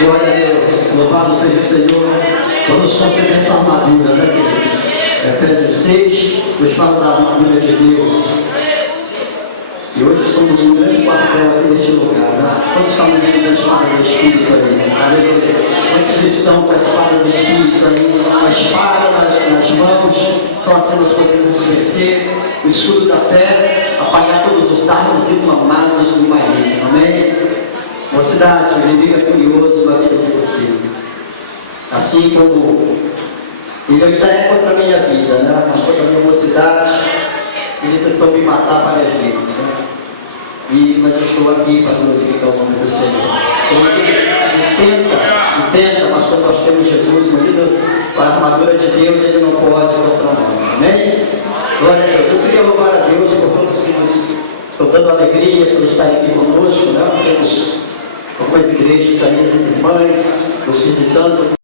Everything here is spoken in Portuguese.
Glória a Deus, louvado seja o Senhor, vamos conceder essa armadura, né, querido? Efésios 6, nos fala da armadura de Deus. E hoje estamos em um grande papel aqui neste lugar, né? Quantos estão unindo a espada do Espírito aí? Aleluia. Quantos estão com a espada do Espírito aí? A espada nas mãos, só assim nós podemos vencer o escudo da fé, apagar todos os dardos inflamados do maligno. Amém? Mocidade, o inimigo é furioso na vida de você. Assim como ele ainda é contra a minha vida, né? Mas contra a minha mocidade, ele tentou me matar várias vezes, né? Mas eu estou aqui para glorificar o nome do Senhor. Então, tenta, mas quando nós temos Jesus unido com a armadura de Deus, ele não pode contra nós. Amém? Glória a Deus. Eu queria louvar a Deus por todos que nos dando alegria por estarem aqui conosco, né? Temos algumas igrejas aí, irmãs, nos visitando.